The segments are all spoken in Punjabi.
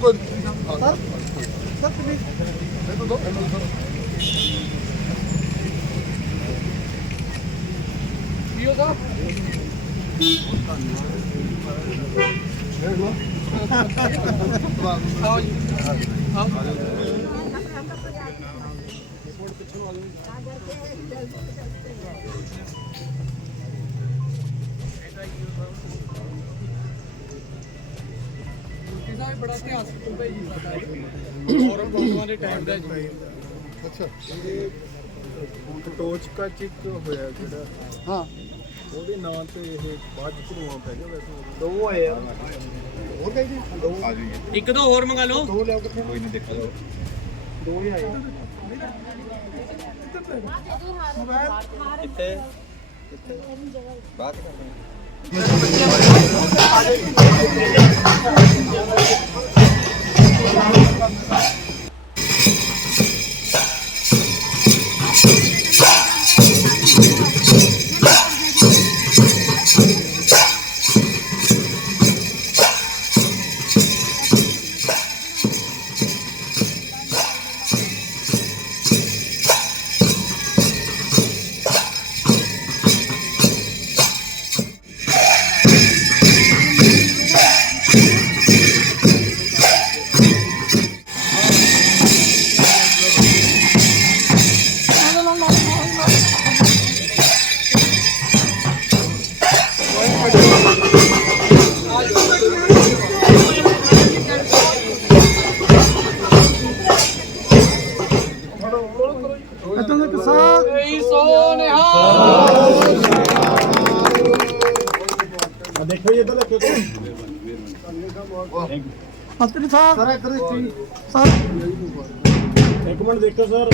ਸਰ ਸਰ ਨਾ ਨਾ ਕੋਈ ਸਰ ਸਰ ਪਲੀਜ਼ ਇਹ ਤਾਂ ਦੋ ਇਹਨੂੰ ਸਰ ਵੀ ਬੜਾ ਇਤਿਹਾਸ ਹੁੰਦਾ ਜੀ ਸਾਡਾ ਹੋਰ ਪ੍ਰੋਗਰਾਮਾਂ ਦੇ ਟਾਈਮ ਦਾ ਜੀ। ਅੱਛਾ। ਟੋਚ ਕਾ ਚਿਕ ਹੋਇਆ ਜਿਹੜਾ। ਹਾਂ। ਉਹਦੇ ਨਾਂ ਤੇ ਇਹ ਬਾਅਦ ਚ ਧਰੂਆਂ ਪੈ ਗਿਆ ਵੈਸੇ। ਦੋ ਆਏ ਆ। ਹੋਰ ਕਹੀ ਜੀ? ਦੋ ਆ ਜੀ ਇੱਕ ਦੋ ਹੋਰ ਮੰਗਾ ਲਓ। ਦੋ ਲਿਆਓ ਕਿੱਥੇ? ਕੋਈ ਨਹੀਂ ਦੇਖੋ ਦੋ ਹੀ ਆਏ ਕਿੱਥੇ? ਬਾਤ ਕਰਦੇ ਇਦਾਂ Thank you. ਦਾ ਕਿਸਾਨ ਈ ਸੋ ਨਿਹਾਲ ਦੇਖੋ ਜੀ ਇੱਧਰ ਦੇਖੋ। ਮੰਤਰੀ ਸਾਹਿਬ ਸਰ ਇੱਕ ਮਿੰਟ ਦੇਖੋ ਸਰ।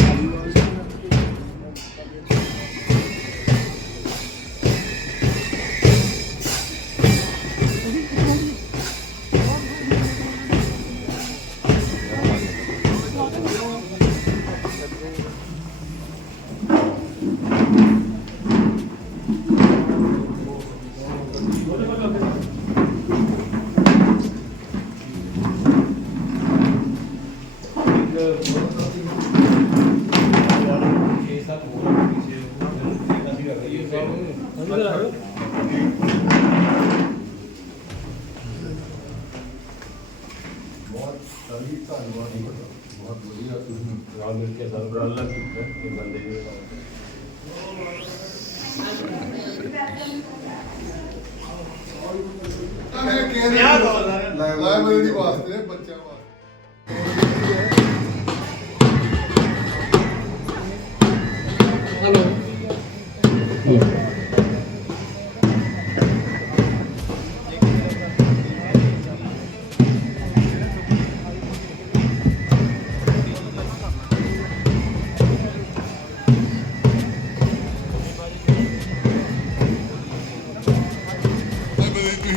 ਲਾਇਬ੍ਰੇਰੀ ਵਾਸਤੇ ਬੱਚਿਆਂ ਵਾਸਤੇ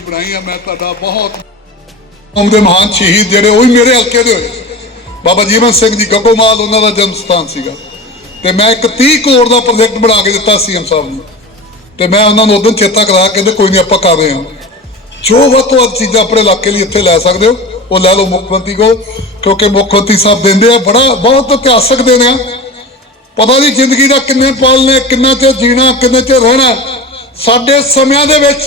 ਬਣਾਈ ਆ, ਮੈਂ ਤੁਹਾਡਾ ਬਹੁਤ ਕੌਮ ਦੇ ਮਹਾਨ ਸ਼ਹੀਦ ਜਿਹੜੇ ਉਹ ਵੀ ਮੇਰੇ ਹਲਕੇ ਦੇ ਹੋਏ। ਬਾਬਾ ਜੀਵਨ ਸਿੰਘ ਜੀ ਗੱਗੋਮਾਲ ਉਹਨਾਂ ਦਾ ਜਨਮ ਸਥਾਨ ਸੀਗਾ। ਤੇ ਮੈਂ ਇੱਕ 30 ਕਰੋੜ ਦਾ ਪ੍ਰੋਜੈਕਟ ਬਣਾ ਕੇ ਦਿੱਤਾ ਸੀਐਮ ਸਾਹਿਬ ਨੂੰ ਤੇ ਮੈਂ ਉਹਨਾਂ ਨੂੰ ਉਦੋਂ ਚੇਤਾ ਕਰਾ ਕਹਿੰਦੇ, ਕੋਈ ਨਹੀਂ ਆਪਾਂ ਕਰ ਰਹੇ ਹਾਂ। ਜੋ ਵੱਧ ਤੋਂ ਵੱਧ ਚੀਜ਼ਾਂ ਆਪਣੇ ਇਲਾਕੇ ਲਈ ਇੱਥੇ ਲੈ ਸਕਦੇ ਹੋ, ਉਹ ਲੈ ਲਓ ਮੁੱਖ ਮੰਤਰੀ ਕੋਲ, ਕਿਉਂਕਿ ਮੁੱਖ ਮੰਤਰੀ ਸਾਹਿਬ ਦਿੰਦੇ ਆ, ਬੜਾ, ਬਹੁਤ ਇਤਿਹਾਸਕ ਦਿਨ ਆ। ਪਤਾ ਨਹੀਂ ਜ਼ਿੰਦਗੀ ਦਾ ਕਿੰਨੇ ਪਲ ਨੇ ਕਿੰਨਾ ਚਿਰ ਜੀਣਾ, ਕਿੰਨੇ ਚਿਰ ਰਹਿਣਾ। ਸਾਡੇ ਸਮਿਆਂ ਦੇ ਵਿੱਚ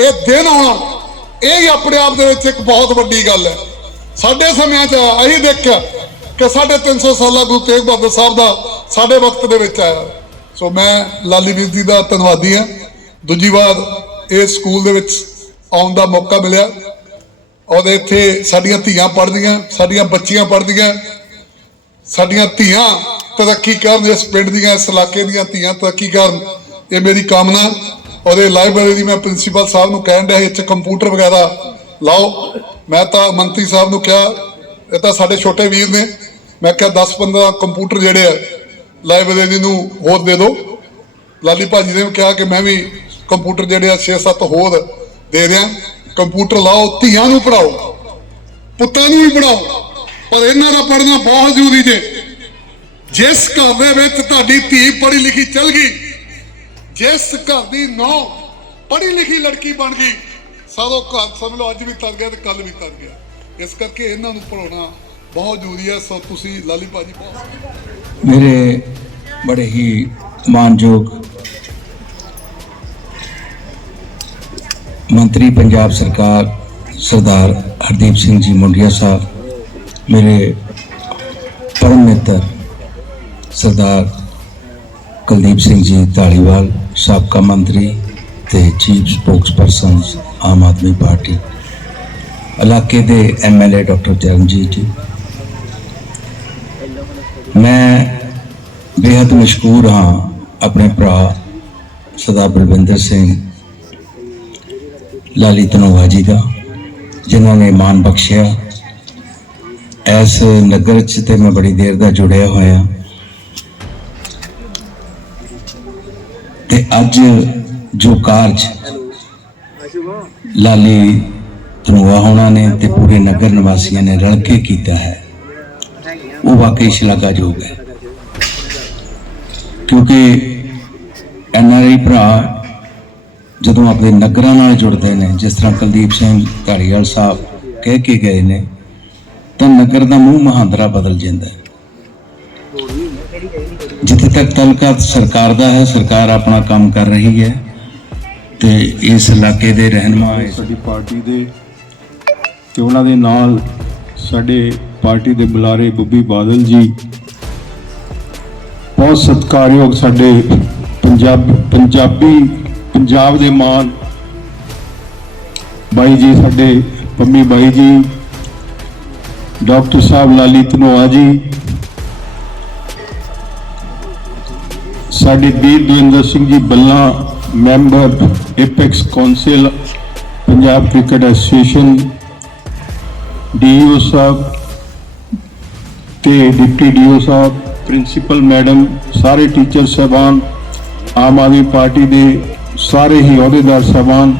ਇਹ ਦਿਨ ਆਉਣਾ, ਇਹ ਹੀ ਆਪਣੇ ਆਪ ਦੇ ਵਿੱਚ ਇੱਕ ਬਹੁਤ ਵੱਡੀ ਗੱਲ ਹੈ। ਸਾਡੇ ਸਮਿਆਂ 'ਚ ਅਸੀਂ ਦੇਖਿਆ ਕਿ ਸਾਢੇ 300 ਸਾਲਾ ਗੁਰੂ ਤੇਗ ਬਹਾਦਰ ਸਾਹਿਬ ਦਾ ਸਾਡੇ ਵਕਤ ਦੇ ਵਿੱਚ ਆਇਆ। ਸੋ ਮੈਂ ਲਾਲੀ ਵੀਰ ਜੀ ਦਾ ਧੰਨਵਾਦੀ ਹਾਂ। ਦੂਜੀ ਵਾਰ ਇਹ ਸਕੂਲ ਦੇ ਵਿੱਚ ਆਉਣ ਦਾ ਮੌਕਾ ਮਿਲਿਆ। ਔਰ ਇੱਥੇ ਸਾਡੀਆਂ ਧੀਆਂ ਪੜ੍ਹਦੀਆਂ, ਸਾਡੀਆਂ ਬੱਚੀਆਂ ਪੜ੍ਹਦੀਆਂ, ਸਾਡੀਆਂ ਧੀਆਂ ਤਰੱਕੀ ਕਰਨ, ਇਸ ਪਿੰਡ ਦੀਆਂ, ਇਸ ਇਲਾਕੇ ਦੀਆਂ ਧੀਆਂ ਤਰੱਕੀ ਕਰਨ, ਇਹ ਮੇਰੀ ਕਾਮਨਾ। ਔਰ ਇਹ ਲਾਇਬ੍ਰੇਰੀ ਦੀ ਮੈਂ ਪ੍ਰਿੰਸੀਪਲ ਸਾਹਿਬ ਨੂੰ ਕਹਿਣ ਡਿਆ ਇੱਥੇ ਕੰਪਿਊਟਰ ਵਗੈਰਾ ਲਾਓ। ਮੈਂ ਤਾਂ ਮੰਤਰੀ ਸਾਹਿਬ ਨੂੰ ਕਿਹਾ, ਇਹ ਤਾਂ ਸਾਡੇ ਛੋਟੇ ਵੀਰ ਨੇ। ਮੈਂ ਕਿਹਾ 10 15 ਕੰਪਿਊਟਰ ਜਿਹੜੇ ਆ ਲਾਇਬ੍ਰੇਰੀ ਨੂੰ ਹੋਰ ਦੇ ਦਿਓ। ਲਾਲੀ ਭਾਜੀ ਨੇ ਵੀ ਕਿਹਾ ਕਿ ਮੈਂ ਵੀ ਕੰਪਿਊਟਰ ਜਿਹੜੇ ਆ 6-7 ਹੋਰ ਦੇ ਦਿਆਂ। ਕੰਪਿਊਟਰ ਲਾਓ, ਧੀਆਂ ਨੂੰ ਪੜਾਓ ਪੁੱਤਾਂ ਨੂੰ ਵੀ ਪੜਾਓ ਪਰ ਇਹਨਾਂ ਦਾ ਪੜਨਾ ਬਹੁਤ ਜ਼ਰੂਰੀ ਜੇ। ਜਿਸ ਘਰ ਦੇ ਵਿੱਚ ਤੁਹਾਡੀ ਧੀ ਪੜ੍ਹੀ ਲਿਖੀ ਚੱਲ ਗਈ ਜਿਸ ਘਰ ਦੀ ਨੌ ਪੜ੍ਹੀ ਲਿਖੀ ਲੜਕੀ ਬਣ ਗਈ, ਸਾਰੋ ਘਰ ਸਮਝ ਲਓ, ਅੱਜ ਵੀ ਤਰ ਗਿਆ ਤੇ ਕੱਲ ਵੀ ਤਰ ਗਿਆ। ਇਸ ਕਰਕੇ ਇਹਨਾਂ ਨੂੰ ਪੜਾਉਣਾ ਬਹੁਤ ਜ਼ਰੂਰੀ ਹੈ। ਸੋ ਤੁਸੀਂ ਲਾਲੀ ਭਾਜੀ ਬਹੁਤ ਮੇਰੇ ਬੜੇ ਹੀ ਮਾਨਯੋਗ ਮੰਤਰੀ ਪੰਜਾਬ ਸਰਕਾਰ ਸਰਦਾਰ ਹਰਦੀਪ ਸਿੰਘ ਜੀ ਮੁੰਡਿਆ ਸਾਹਿਬ, ਮੇਰੇ ਪਰਮ ਮਿੱਤਰ ਸਰਦਾਰ ਕੁਲਦੀਪ ਸਿੰਘ ਜੀ ਧਾਲੀਵਾਲ, ਸਾਬਕਾ ਮੰਤਰੀ ਤੇ chief spokesperson Aam Aadmi party. ਇਲਾਕੇ ਦੇ ਐਮਐਲਏ ਡਾਕਟਰ ਚਰਨਜੀਤ ਜੀ। ਮੈਂ ਬੇहद ਮਸ਼ਕੂਰ ਹਾਂ ਆਪਣੇ ਭਰਾ ਸਰਦਾਰ ਬਲਵਿੰਦਰ ਸਿੰਘ, ਲਾਲੀ ਧਨੋਆ ਜੀ ਦਾ, ਜਿਨ੍ਹਾਂ ਨੇ ਮਾਨ ਬਖਸ਼ਿਆ। ਇਸ ਨਗਰ ਚ ਤੇ ਮੈਂ ਬੜੀ ਦੇਰ ਦਾ ਜੁੜਿਆ ਹੋਇਆ। ਤੇ ਅੱਜ ਜੋ ਕਾਰਜ ਲਾਲੀ ਧਨੋਆ ਹੋਣਾ ਨੇ ਤੇ ਪੂਰੇ ਨਗਰ ਨਿਵਾਸੀਆਂ ਨੇ ਰਲ ਕੇ ਕੀਤਾ ਹੈ, ਉਹ ਵਾਕਈ ਸ਼ਲਾਘਾਯੋਗ ਹੈ। ਕਿਉਂਕਿ ਐਨਆਰਆਈ ਭਰਾ ਜਦੋਂ ਆਪਣੇ ਨਗਰਾਂ ਨਾਲ ਜੁੜਦੇ ਨੇ, ਜਿਸ ਤਰ੍ਹਾਂ ਕੁਲਦੀਪ ਸਿੰਘ ਧਾਰੀਵਾਲ ਸਾਹਿਬ ਕਹਿ ਕੇ ਗਏ ਨੇ, ਤਾਂ ਨਗਰ ਦਾ ਮੂੰਹ ਮਹਾਂਦਰਾ ਬਦਲ ਜਾਂਦਾ ਹੈ। ਜਿੱਥੇ ਤੱਕ ਤਲਕਾ ਸਰਕਾਰ ਦਾ ਹੈ ਸਰਕਾਰ ਆਪਣਾ ਕੰਮ ਕਰ ਰਹੀ ਹੈ ਤੇ ਇਸ ਇਲਾਕੇ ਦੇ ਰਹਿਨੁਮਾ ਸਾਡੀ ਪਾਰਟੀ ਦੇ ਤੇ ਉਹਨਾਂ ਦੇ ਨਾਲ ਸਾਡੇ ਪਾਰਟੀ ਦੇ ਬੁਲਾਰੇ ਬੁੱਬੀ ਬਾਦਲ ਜੀ ਬਹੁਤ ਸਤਿਕਾਰਯੋਗ ਸਾਡੇ ਪੰਜਾਬ ਪੰਜਾਬੀ ਪੰਜਾਬ ਦੇ ਮਾਨ ਬਾਈ ਜੀ ਸਾਡੇ ਪੰਮੀ ਬਾਈ ਜੀ ਡਾਕਟਰ ਸਾਹਿਬ ਲਾਲੀ ਧਨੋਆ ਜੀ ਸਾਡੇ ਵੀਰ Davinder Singh ji Balla, member apex council Punjab cricket association DEO ਸਾਹਿਬ ਤੇ ਡਿਪਟੀ ਡੀਓ ਸਾਹਿਬ, ਪ੍ਰਿੰਸੀਪਲ ਮੈਡਮ, ਸਾਰੇ ਟੀਚਰ ਸਹਿਬਾਨ, ਆਮ ਆਦਮੀ ਪਾਰਟੀ ਦੇ ਸਾਰੇ ਹੀ ਅਹੁਦੇਦਾਰ ਸਹਿਬਾਨ,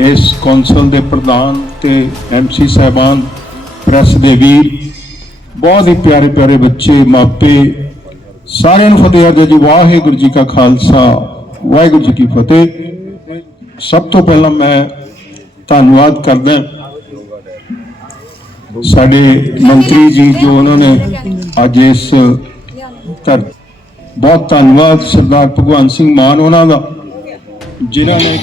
ਇਸ ਕੌਂਸਲ ਦੇ ਪ੍ਰਧਾਨ ਤੇ ਐਮਸੀ ਸਹਿਬਾਨ, ਪ੍ਰੈਸ ਦੇ ਵੀਰ, ਬਹੁਤ ਹੀ ਪਿਆਰੇ ਪਿਆਰੇ ਬੱਚੇ, ਮਾਪੇ ਸਾਰਿਆਂ ਨੂੰ ਫਤਿਹ ਹੈ ਜੀ, ਵਾਹਿਗੁਰੂ ਜੀ ਕਾ ਖਾਲਸਾ, ਵਾਹਿਗੁਰੂ ਜੀ ਕੀ ਫਤਿਹ। ਸਭ ਤੋਂ ਪਹਿਲਾਂ ਮੈਂ ਧੰਨਵਾਦ ਕਰਦਾ ਸਾਡੇ ਮੰਤਰੀ ਜੀ ਜੋ ਉਹਨਾਂ ਨੇ ਅੱਜ ਇਸ ਧਰ ਬਹੁਤ ਧੰਨਵਾਦ ਸਰਦਾਰ ਭਗਵੰਤ ਸਿੰਘ ਮਾਨ ਉਹਨਾਂ ਦਾ, ਜਿਨ੍ਹਾਂ ਨੇ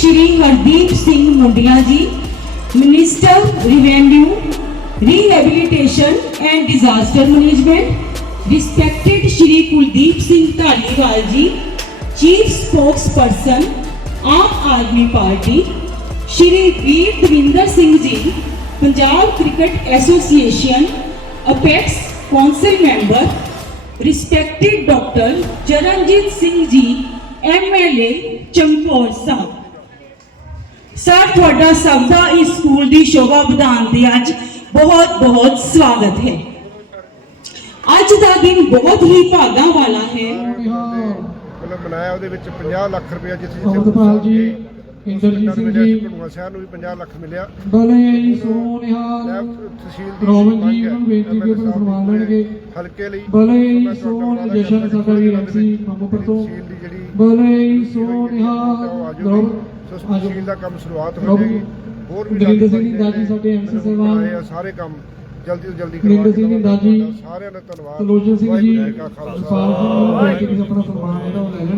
Shri Hardeep Singh Mundian ji Minister Revenue, Rehabilitation and Disaster Management, respected Shri Kuldeep Singh Dhaliwal ji, Chief Spokesperson, Aam Aadmi Party, Shri Veer Devinder Singh ji, Punjab Cricket Association, Apex Council Member, respected Dr. Charanjit Singh ji, MLA Chamkaur Sahib sir ਤੁਹਾਡਾ ਸਭ ਦਾ ਇਸ ਸਕੂਲ ਦੀ ਸ਼ੋਭਾ ਵਧਾਉਣ ਦੇ ਅੱਜ ਬਹੁਤ ਬਹੁਤ ਸਵਾਗਤ ਹੈ। ਅੱਜ ਦਾ ਦਿਨ ਬਹੁਤ ਹੀ ਭਾਗਾਂ ਵਾਲਾ ਹੈ। ਮਤਲਬ ਬਣਾਇਆ ਉਹਦੇ ਵਿੱਚ 50 ਲੱਖ ਰੁਪਏ ਜਿੱਥੇ ਜਿੱਥੇ ਅਮਰਪਾਲ ਜੀ ਇੰਦਰਜੀਤ ਸਿੰਘ ਜੀ ਘੜੂਆ ਸ਼ਹਿਰ ਨੂੰ ਵੀ 50 ਲੱਖ ਮਿਲਿਆ। ਬਲੇ ਜੀ ਸੋਨਿਹਾਲ ਲੈਬ ਤਹਿਸੀਲ ਦੀ ਰੋਮਨ ਜੀ ਨੂੰ ਬੇਨਤੀ ਕਿ ਆਪਣਾ ਸਨਮਾਨ ਲੈਣਗੇ ਹਲਕੇ ਲਈ ਬਲੇ ਜੀ ਵਾਅਦਾ ਜਸ਼ਨ ਸਾਡਾ ਵੀ ਐਮਸੀ ਕੰਮਪੁਰ ਤੋਂ ਬਲੇ ਜੀ ਉਹ ਸੋਨਿਹਾਲ ਤਹਿਸੀਲ ਦਾ ਕੰਮ ਸ਼ੁਰੂਆਤ ਹੋ ਜਾਏਗੀ। ਹੋਰ ਵੀ ਦਵਿੰਦਰ ਲਾਗੂ ਸਿੰਘ ਦਾਜੀ ਸਾਡੇ MC ਮੈਨੂੰ ਸਾਹਿਬਾਨ। ਸਾਰੇ ਕੰਮ। ਜਲਦੀ ਤੋਂ ਜਲਦੀ ਸਿੰਘ ਕਰਵਾ ਦਵਾਂਗਾ। ਸਾਰਿਆਂ ਦਾ ਧੰਨਵਾਦ। ਤਲੋਚਨ ਸਿੰਘ ਜੀ ਬੇਨਤੀ ਕਿ ਆਪਣਾ ਸਨਮਾਨ ਉਹ ਲੈ ਲੈਣ।